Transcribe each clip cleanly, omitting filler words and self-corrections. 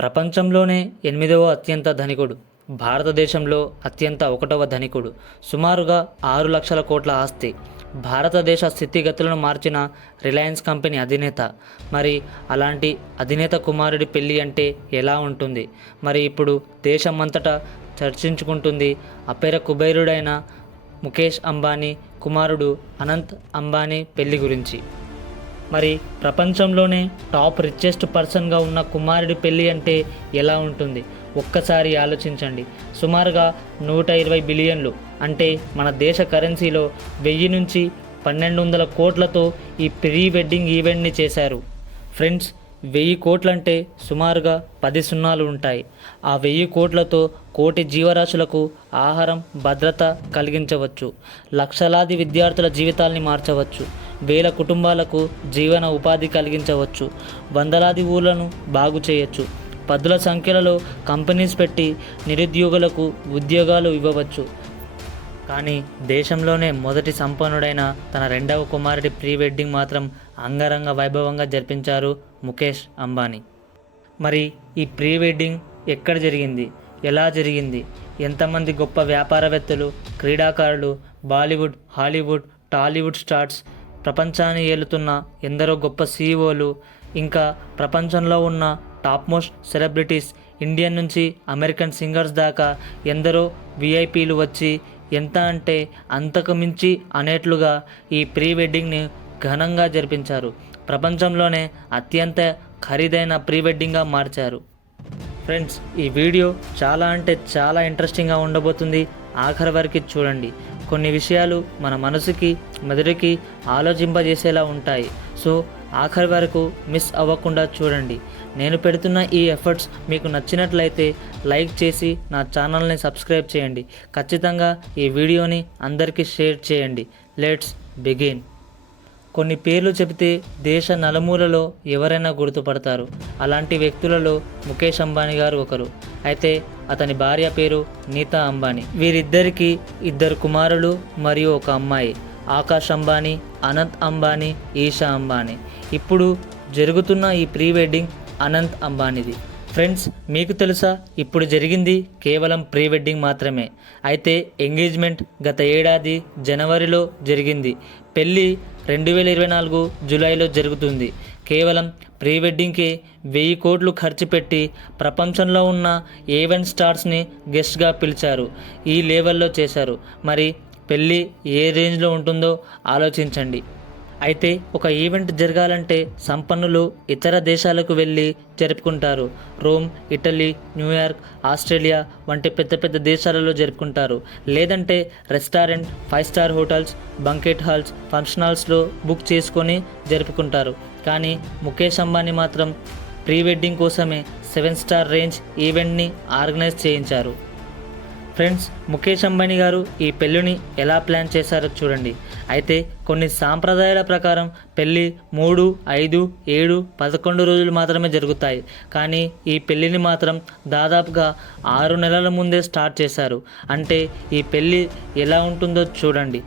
ప్రపంచంలోనే 8వ అత్యంత ధనికుడు, భారతదేశంలో అత్యంత 1వ ధనికుడు, సుమారుగా 6 లక్షల కోట్ల ఆస్తి, భారతదేశ స్థితిగతులను మార్చిన రిలయన్స్ కంపెనీ అధినేత. మరి అలాంటి అధినేత కుమారుడి పెళ్ళి అంటే ఎలా ఉంటుంది? మరి ఇప్పుడు దేశమంతటా చర్చించుకుంటుంది అపర కుబేరుడైన ముఖేష్ అంబానీ కుమారుడు అనంత్ అంబానీ పెళ్లి గురించి. మరి ప్రపంచంలోనే టాప్ రిచెస్ట్ పర్సన్గా ఉన్న కుమారుడి పెళ్ళి అంటే ఎలా ఉంటుంది? ఒక్కసారి ఆలోచించండి. సుమారుగా 120 బిలియన్లు అంటే మన దేశ కరెన్సీలో 1000 నుంచి 1200 కోట్లతో ఈ ప్రీ వెడ్డింగ్ ఈవెంట్ని చేశారు. ఫ్రెండ్స్, 1000 కోట్లంటే సుమారుగా 10 సున్నాలు ఉంటాయి. ఆ 1000 కోట్లతో కోటి జీవరాశులకు ఆహారం, భద్రత కలిగించవచ్చు. లక్షలాది విద్యార్థుల జీవితాల్ని మార్చవచ్చు. వేల కుటుంబాలకు జీవన ఉపాధి కలిగించవచ్చు. వందలాది ఊళ్ళను బాగు చేయొచ్చు. పదుల సంఖ్యలలో కంపెనీస్ పెట్టి నిరుద్యోగులకు ఉద్యోగాలు ఇవ్వవచ్చు. కానీ దేశంలోనే మొదటి సంపన్నుడైన తన 2వ కుమారుడి ప్రీ వెడ్డింగ్ మాత్రం అంగరంగ వైభవంగా జరిపించారు ముఖేష్ అంబానీ. మరి ఈ ప్రీ వెడ్డింగ్ ఎక్కడ జరిగింది? ఎలా జరిగింది? ఎంతమంది గొప్ప వ్యాపారవేత్తలు, క్రీడాకారులు, బాలీవుడ్, హాలీవుడ్, టాలీవుడ్ స్టార్స్, ప్రపంచాన్ని ఏలుతున్న ఎందరో గొప్ప సీఈఓలు, ఇంకా ప్రపంచంలో ఉన్న టాప్ మోస్ట్ సెలబ్రిటీస్, ఇండియన్ నుంచి అమెరికన్ సింగర్స్ దాకా ఎందరో విఐపీలు వచ్చి ఎంత అంటే అంతకు మించి అనేట్లుగా ఈ ప్రీ వెడ్డింగ్ని ఘనంగా జరిపించారు. ప్రపంచంలోనే అత్యంత ఖరీదైన ప్రీ వెడ్డింగ్గా మార్చారు. ఫ్రెండ్స్, ఈ వీడియో చాలా అంటే చాలా ఇంట్రెస్టింగ్గా ఉండబోతుంది. ఆఖరి వరకు చూడండి. కొన్ని విషయాలు మన మనసుకి, మెదడుకి ఆలోచింపజేసేలా ఉంటాయి. సో ఆఖరి వరకు మిస్ అవ్వకుండా చూడండి. నేను పెడుతున్న ఈ ఎఫర్ట్స్ మీకు నచ్చినట్లయితే లైక్ చేసి నా ఛానల్ని సబ్స్క్రైబ్ చేయండి. ఖచ్చితంగా ఈ వీడియోని అందరికీ షేర్ చేయండి. Let's begin. కొన్ని పేర్లు చెబితే దేశ నలుమూలలో ఎవరైనా గుర్తుపడతారు. అలాంటి వ్యక్తులలో ముఖేష్ అంబానీ గారు ఒకరు. అయితే అతని భార్య పేరు నీతా అంబానీ. వీరిద్దరికీ 2 కుమారులు మరియు ఒక అమ్మాయి. ఆకాష్ అంబానీ, అనంత్ అంబానీ, ఈషా అంబానీ. ఇప్పుడు జరుగుతున్న ఈ ప్రీ వెడ్డింగ్ అనంత్ అంబానీది. ఫ్రెండ్స్, మీకు తెలుసా, ఇప్పుడు జరిగింది కేవలం ప్రీ వెడ్డింగ్ మాత్రమే. అయితే ఎంగేజ్మెంట్ గత ఏడాది జనవరిలో జరిగింది. పెళ్ళి 2024 జూలైలో జరుగుతుంది. కేవలం ప్రీ వెడ్డింగ్కే 1000 కోట్లు ఖర్చు పెట్టి ప్రపంచంలో ఉన్న A1 స్టార్స్ని గెస్ట్గా పిలిచారు. ఈ లెవెల్లో చేశారు. మరి పెళ్ళి ఏ రేంజ్లో ఉంటుందో ఆలోచించండి. అయితే ఒక ఈవెంట్ జరగాలంటే సంపన్నులు ఇతర దేశాలకు వెళ్ళి జరుపుకుంటారు. రోమ్, ఇటలీ, న్యూయార్క్, ఆస్ట్రేలియా వంటి పెద్ద పెద్ద దేశాలలో జరుపుకుంటారు. లేదంటే restaurant, 5 star hotels, banquet halls, function హాల్స్లో బుక్ చేసుకొని జరుపుకుంటారు. కానీ ముఖేష్ అంబానీ మాత్రం ప్రీ వెడ్డింగ్ కోసమే 7 స్టార్ రేంజ్ ఈవెంట్ని ఆర్గనైజ్ చేయించారు. ఫ్రెండ్స్, ముఖేష్ అంబానీ గారు ఈ పెళ్ళిని ఎలా ప్లాన్ చేశారో చూడండి. అయితే కొన్ని సాంప్రదాయాల ప్రకారం పెళ్ళి 3, 5, 7, 11 రోజులు మాత్రమే జరుగుతాయి. కానీ ఈ పెళ్ళిని మాత్రం దాదాపుగా 6 నెలల ముందే స్టార్ట్ చేశారు. అంటే ఈ పెళ్ళి ఎలా ఉంటుందో చూడండి.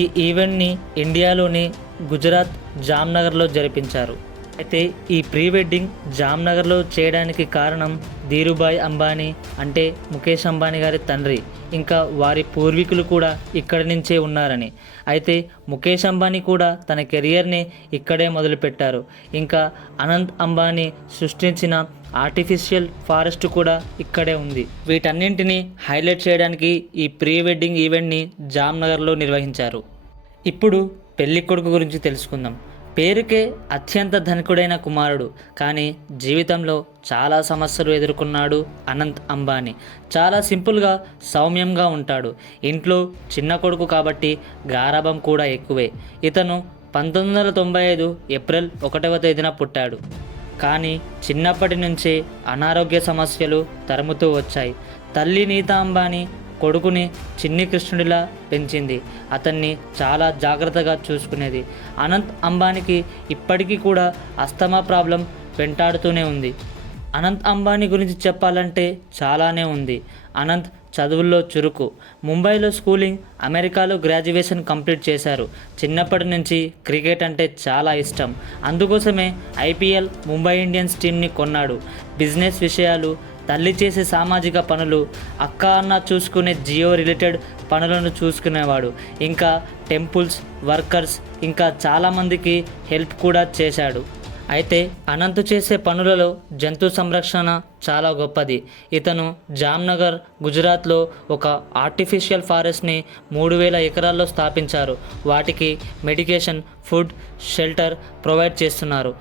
ఈ ఈవెంట్ని ఇండియాలోని గుజరాత్ జామ్నగర్లో జరిపించారు. అయితే ఈ ప్రీ వెడ్డింగ్ జామ్నగర్లో చేయడానికి కారణం ధీరుభాయ్ అంబానీ, అంటే ముఖేష్ అంబానీ గారి తండ్రి, ఇంకా వారి పూర్వీకులు కూడా ఇక్కడి నుంచే ఉన్నారని. అయితే ముఖేష్ అంబానీ కూడా తన కెరియర్ని ఇక్కడే మొదలుపెట్టారు. ఇంకా అనంత్ అంబానీ సృష్టించిన ఆర్టిఫిషియల్ ఫారెస్ట్ కూడా ఇక్కడే ఉంది. వీటన్నింటినీ హైలైట్ చేయడానికి ఈ ప్రీ వెడ్డింగ్ ఈవెంట్ని జామ్నగర్లో నిర్వహించారు. ఇప్పుడు పెళ్లి కొడుకు గురించి తెలుసుకుందాం. పేరుకే అత్యంత ధనికుడైన కుమారుడు, కానీ జీవితంలో చాలా సమస్యలు ఎదుర్కొన్నాడు అనంత్ అంబానీ. చాలా సింపుల్గా, సౌమ్యంగా ఉంటాడు. ఇంట్లో చిన్న కొడుకు కాబట్టి గారాబం కూడా ఎక్కువే. ఇతను 1995 ఏప్రిల్ 1వ తేదీన పుట్టాడు. కానీ చిన్నప్పటి నుంచే అనారోగ్య సమస్యలు తరుముతూ వచ్చాయి. తల్లి నీతా అంబానీ కొడుకుని చిన్ని కృష్ణుడిలా పెంచింది. అతన్ని చాలా జాగ్రత్తగా చూసుకునేది. అనంత్ అంబానీకి ఇప్పటికీ కూడా అస్తమా ప్రాబ్లం వెంటాడుతూనే ఉంది. అనంత్ అంబానీ గురించి చెప్పాలంటే చాలానే ఉంది. అనంత్ చదువుల్లో చురుకు. ముంబైలో స్కూలింగ్, అమెరికాలో గ్రాడ్యుయేషన్ కంప్లీట్ చేశారు. చిన్నప్పటి నుంచి క్రికెట్ అంటే చాలా ఇష్టం. అందుకోసమే IPL ముంబై ఇండియన్స్ టీంని కొన్నాడు. బిజినెస్ విషయాలు, తల్లి చేసే సామాజిక పనులు, అక్క అన్న చూసుకునే జియో రిలేటెడ్ పనులను చూసుకునేవాడు. ఇంకా టెంపుల్స్, వర్కర్స్, ఇంకా చాలామందికి హెల్ప్ కూడా చేశాడు. అయితే అనంత్ చేసే పనులలో జంతు సంరక్షణ చాలా గొప్పది. ఇతను జామ్నగర్, గుజరాత్లో ఒక ఆర్టిఫిషియల్ ఫారెస్ట్ని 3000 ఎకరాల్లో స్థాపించారు. వాటికి మెడికేషన్, ఫుడ్, షెల్టర్ ప్రొవైడ్ చేస్తున్నారు.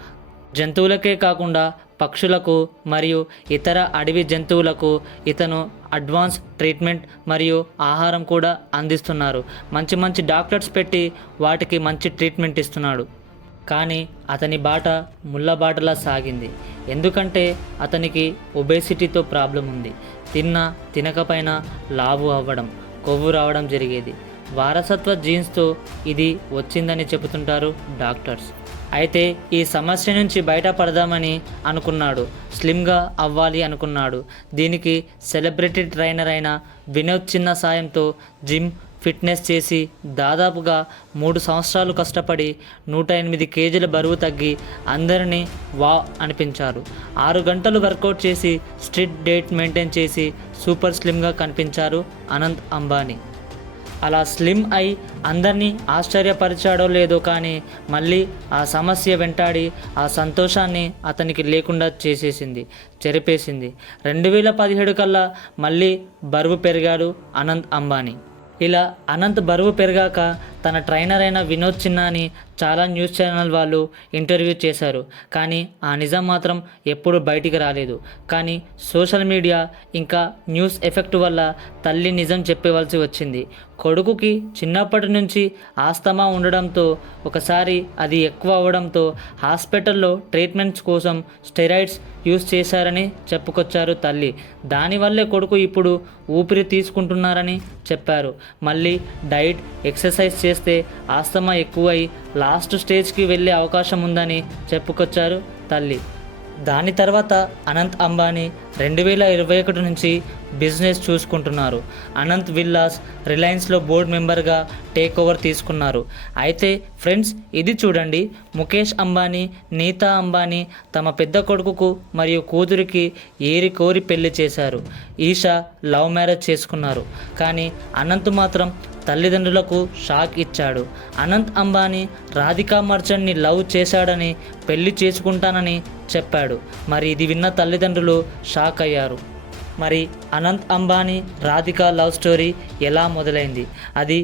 జంతువులకే కాకుండా పక్షులకు మరియు ఇతర అడవి జంతువులకు ఇతను అడ్వాన్స్ ట్రీట్మెంట్ మరియు ఆహారం కూడా అందిస్తున్నారు. మంచి మంచి డాక్టర్స్ పెట్టి వాటికి మంచి ట్రీట్మెంట్ ఇస్తున్నాడు. కానీ అతని బాట ముళ్ళ బాటలా సాగింది. ఎందుకంటే అతనికి ఒబేసిటీతో ప్రాబ్లం ఉంది. తినకపోయినా లావు అవ్వడం, కొవ్వు రావడం జరిగేది. వారసత్వ జీన్స్తో ఇది వచ్చిందని చెబుతుంటారు డాక్టర్స్. అయితే ఈ సమస్య నుంచి బయటపడదామని అనుకున్నాడు. స్లిమ్గా అవ్వాలి అనుకున్నాడు. దీనికి సెలబ్రిటీ ట్రైనర్ అయిన వినోద్ చిన్న సాయంతో జిమ్, ఫిట్నెస్ చేసి దాదాపుగా 3 సంవత్సరాలు కష్టపడి 108 కేజీల బరువు తగ్గి అందరినీ వావ్ అనిపించారు. 6 గంటలు వర్కౌట్ చేసి స్ట్రిక్ట్ డైట్ మెయింటైన్ చేసి సూపర్ స్లిమ్గా కనిపించారు అనంత్ అంబానీ. అలా స్లిమ్ అయి అందరినీ ఆశ్చర్యపరిచాడో లేదో కానీ మళ్ళీ ఆ సమస్య వెంటాడి ఆ సంతోషాన్ని అతనికి లేకుండా చెరిపేసింది. 2017 కల్లా మళ్ళీ బరువు పెరిగాడు అనంత్ అంబానీ. ఇలా అనంత్ బరువు పెరిగాక తన ట్రైనర్ అయిన వినోద్ చిన్నాని చాలా న్యూస్ ఛానల్ వాళ్ళు ఇంటర్వ్యూ చేశారు. కానీ ఆ నిజం మాత్రం ఎప్పుడు బయటికి రాలేదు. కానీ సోషల్ మీడియా ఇంకా న్యూస్ ఎఫెక్ట్ వల్ల తల్లి నిజం చెప్పవలసి వచ్చింది. కొడుకుకి చిన్నప్పటి నుంచి ఆస్తమా ఉండడంతో ఒకసారి అది ఎక్కువ అవ్వడంతో హాస్పిటల్లో ట్రీట్మెంట్స్ కోసం స్టెరాయిడ్స్ యూజ్ చేశారని చెప్పుకొచ్చారు తల్లి. దానివల్లే కొడుకు ఇప్పుడు ఊపిరి తీసుకుంటున్నారని చెప్పారు. మళ్ళీ డైట్, ఎక్సర్సైజ్ చేస్తే ఆస్తమా ఎక్కువై లాస్ట్ స్టేజ్కి వెళ్ళే అవకాశం ఉందని చెప్పుకొచ్చారు తల్లి. దాని తర్వాత అనంత్ అంబానీ 2021 నుంచి బిజినెస్ చూసుకుంటున్నారు. అనంత్ విల్లాస్, రిలయన్స్లో బోర్డు మెంబర్గా టేక్ ఓవర్ తీసుకున్నారు. అయితే ఫ్రెండ్స్, ఇది చూడండి, ముఖేష్ అంబానీ, నీతా అంబానీ తమ పెద్ద కొడుకుకు మరియు కూతురికి ఏరి కోరి పెళ్లి చేశారు. ఈషా లవ్ మ్యారేజ్ చేసుకున్నారు. కానీ అనంత్ మాత్రం తల్లిదండ్రులకు షాక్ ఇచ్చాడు. అనంత్ అంబానీ రాధికా మర్చెంట్ని లవ్ చేశాడని, పెళ్లి చేసుకుంటానని చెప్పాడు. మరి ఇది విన్న తల్లిదండ్రులు షాక్ అయ్యారు. మరి అనంత్ అంబానీ, రాధికా లవ్ స్టోరీ ఎలా మొదలైంది, అది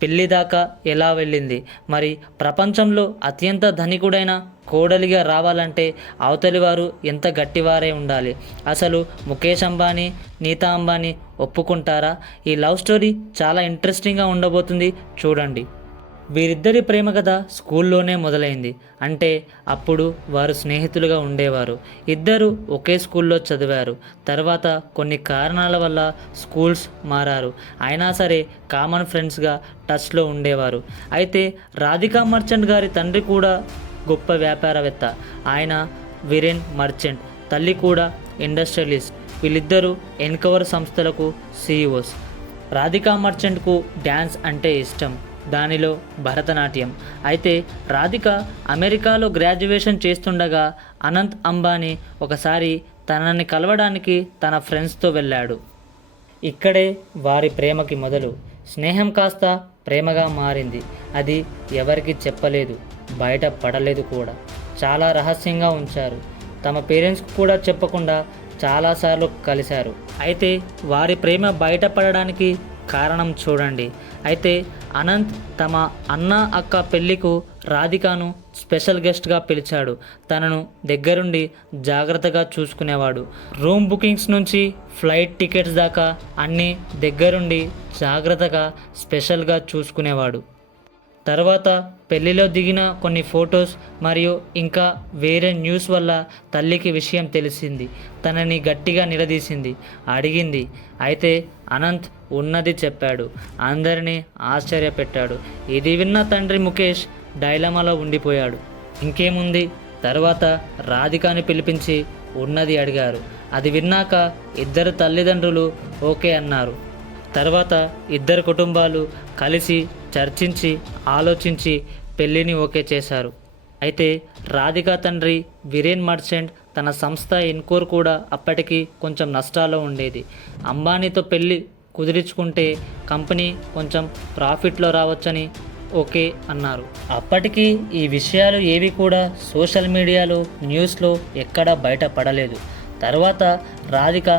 పెళ్లి దాకా ఎలా వెళ్ళింది, మరి ప్రపంచంలో అత్యంత ధనికుడైన కోడలిగా రావాలంటే అవతలి వారు ఎంత గట్టివారై ఉండాలి, అసలు ముఖేష్ అంబానీ, నీతా అంబానీ ఒప్పుకుంటారా? ఈ లవ్ స్టోరీ చాలా ఇంట్రెస్టింగ్గా ఉండబోతుంది, చూడండి. వీరిద్దరి ప్రేమ కథ స్కూల్లోనే మొదలైంది. అంటే అప్పుడు వారు స్నేహితులుగా ఉండేవారు. ఇద్దరు ఒకే స్కూల్లో చదివారు. తర్వాత కొన్ని కారణాల వల్ల స్కూల్స్ మారారు. అయినా సరే కామన్ ఫ్రెండ్స్గా టచ్లో ఉండేవారు. అయితే రాధికా మర్చెంట్ గారి తండ్రి కూడా గొప్ప వ్యాపారవేత్త. ఆయన వీరేన్ మర్చెంట్. తల్లి కూడా ఇండస్ట్రియలిస్ట్. వీళ్ళిద్దరూ ఎన్కవర్ సంస్థలకు సీఈఓస్. రాధికా మర్చెంట్కు డ్యాన్స్ అంటే ఇష్టం, దానిలో భరతనాట్యం. అయితే రాధిక అమెరికాలో గ్రాడ్యుయేషన్ చేస్తుండగా అనంత్ అంబానీ ఒకసారి తనని కలవడానికి తన ఫ్రెండ్స్తో వెళ్ళాడు. ఇక్కడే వారి ప్రేమకి మొదలు. స్నేహం కాస్త ప్రేమగా మారింది. అది ఎవరికి చెప్పలేదు, బయట పడలేదు కూడా. చాలా రహస్యంగా ఉంచారు. తమ పేరెంట్స్కి కూడా చెప్పకుండా చాలాసార్లు కలిశారు. అయితే వారి ప్రేమ బయటపడడానికి కారణం చూడండి. అయితే అనంత్ తమ అన్న, అక్క పెళ్లికు రాధికాను స్పెషల్ గెస్ట్గా పిలిచాడు. తనను దగ్గరుండి జాగ్రత్తగా చూసుకునేవాడు. రూమ్ బుకింగ్స్ నుంచి ఫ్లైట్ టికెట్స్ దాకా అన్నీ దగ్గరుండి జాగ్రత్తగా స్పెషల్గా చూసుకునేవాడు. తర్వాత పెళ్లిలో దిగిన కొన్ని ఫొటోస్ మరియు ఇంకా వేరే న్యూస్ వల్ల తల్లికి విషయం తెలిసింది. తనని గట్టిగా నిలదీసింది, అడిగింది. అయితే అనంత్ ఉన్నది చెప్పాడు. అందరినీ ఆశ్చర్యపెట్టాడు. ఇది విన్న తండ్రి ముఖేష్ డైలమాలో ఉండిపోయాడు. ఇంకేముంది, తర్వాత రాధికాని పిలిపించి ఉన్నది అడిగారు. అది విన్నాక ఇద్దరు తల్లిదండ్రులు ఓకే అన్నారు. తర్వాత ఇద్దరు కుటుంబాలు కలిసి చర్చించి ఆలోచించి పెళ్ళిని ఓకే చేశారు. అయితే రాధికా తండ్రి వీరేన్ మర్చెంట్ తన సంస్థ ఎన్కోర్ కూడా అప్పటికి కొంచెం నష్టాల్లో ఉండేది. అంబానీతో పెళ్ళి కుదిరించుకుంటే కంపెనీ కొంచెం ప్రాఫిట్లో రావచ్చని ఓకే అన్నారు. అప్పటికి ఈ విషయాలు ఏవి కూడా సోషల్ మీడియాలో న్యూస్లో ఎక్కడా బయటపడలేదు. తర్వాత రాధిక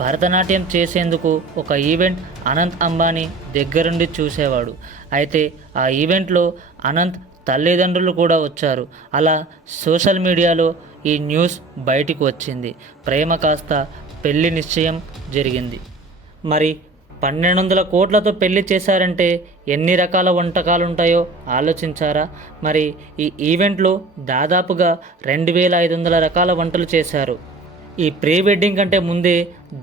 భరతనాట్యం చేసేందుకు ఒక ఈవెంట్ అనంత్ అంబానీ దగ్గరుండి చూసేవాడు. అయితే ఆ ఈవెంట్లో అనంత్ తల్లిదండ్రులు కూడా వచ్చారు. అలా సోషల్ మీడియాలో ఈ న్యూస్ బయటికి వచ్చింది. ప్రేమ కాస్త పెళ్లి నిశ్చయం జరిగింది. మరి 1200 కోట్లతో పెళ్లి చేశారంటే ఎన్ని రకాల వంటకాలు ఉంటాయో ఆలోచించారా? మరి ఈ ఈవెంట్లో దాదాపుగా 2500 రకాల వంటలు చేశారు. ఈ ప్రీ వెడ్డింగ్ కంటే ముందే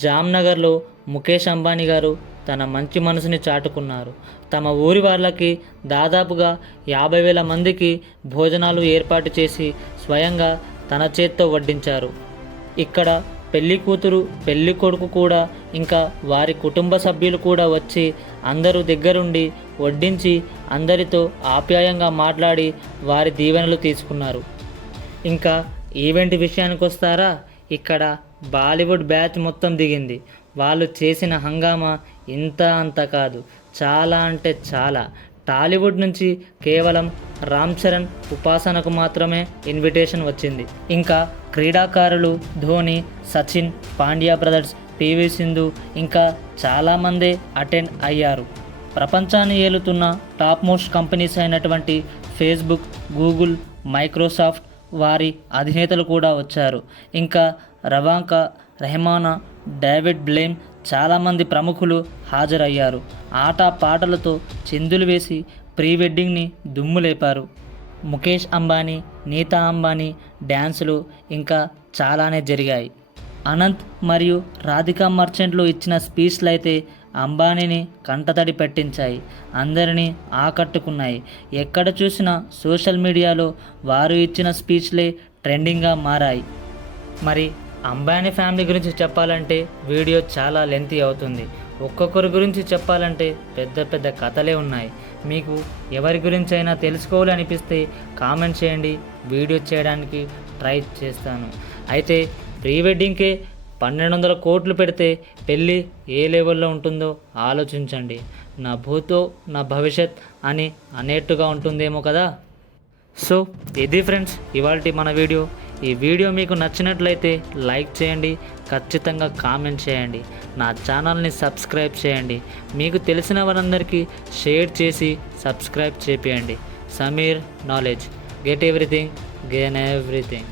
జామ్నగర్లో ముఖేష్ అంబానీ గారు తన మంచి మనసుని చాటుకున్నారు. తమ ఊరి వాళ్ళకి దాదాపుగా 50,000 మందికి భోజనాలు ఏర్పాటు చేసి స్వయంగా తన చేత్తో వడ్డించారు. ఇక్కడ పెళ్లి కూతురు పెళ్లి కొడుకు కూడా ఇంకా వారి కుటుంబ సభ్యులు కూడా వచ్చి అందరూ దగ్గరుండి వడ్డించి అందరితో ఆప్యాయంగా మాట్లాడి వారి దీవెనలు తీసుకున్నారు. ఇంకా ఈవెంట్ విషయానికి వస్తారా? ఇక్కడ బాలీవుడ్ బ్యాచ్ మొత్తం దిగింది. వాళ్ళు చేసిన హంగామా ఇంత అంత కాదు, చాలా అంటే చాలా. టాలీవుడ్ నుంచి కేవలం రామ్ చరణ్, ఉపాసనకు మాత్రమే ఇన్విటేషన్ వచ్చింది. ఇంకా క్రీడాకారులు ధోని, సచిన్, పాండ్యా బ్రదర్స్, పివి సింధు ఇంకా చాలామందే అటెండ్ అయ్యారు. ప్రపంచాన్ని ఏలుతున్న టాప్ మోస్ట్ కంపెనీస్ అయినటువంటి ఫేస్బుక్, గూగుల్, మైక్రోసాఫ్ట్ వారి అధినేతలు కూడా వచ్చారు. ఇంకా రవాంకా, రెహమానా, డేవిడ్ బ్లేమ్ చాలామంది ప్రముఖులు హాజరయ్యారు. ఆట పాటలతో చిందులు వేసి ప్రీ వెడ్డింగ్ని దుమ్ములేపారు. ముఖేష్ అంబానీ, నీతా అంబానీ డ్యాన్సులు ఇంకా చాలానే జరిగాయి. అనంత్ మరియు రాధికా మర్చెంట్లు ఇచ్చిన స్పీచ్లు అయితే అంబానీని కంటతడి పెట్టించాయి, అందరినీ ఆకట్టుకున్నాయి. ఎక్కడ చూసినా సోషల్ మీడియాలో వారు ఇచ్చిన స్పీచ్లే ట్రెండింగ్గా మారాయి. మరి అంబానీ ఫ్యామిలీ గురించి చెప్పాలంటే వీడియో చాలా లెంతీ అవుతుంది. ఒక్కొక్కరి గురించి చెప్పాలంటే పెద్ద పెద్ద కథలే ఉన్నాయి. మీకు ఎవరి గురించి అయినా తెలుసుకోవాలి అనిపిస్తే కామెంట్ చేయండి, వీడియో చేయడానికి ట్రై చేస్తాను. అయితే ప్రీ వెడ్డింగ్కే 1200 కోట్లు పెడితే పెళ్ళి ఏ లెవెల్లో ఉంటుందో ఆలోచించండి. నా భూతో నా భవిష్యత్ అని అనేట్టుగా ఉంటుందేమో కదా. సో ఇది ఫ్రెండ్స్ ఇవాల్టి మన వీడియో. ఈ వీడియో మీకు నచ్చినట్లయితే లైక్ చేయండి, ఖచ్చితంగా కామెంట్ చేయండి, నా ఛానల్ని సబ్స్క్రైబ్ చేయండి, మీకు తెలిసిన వారందరికీ షేర్ చేసి సబ్స్క్రైబ్ చేయండి. Sameer knowledge, get everything, gain everything.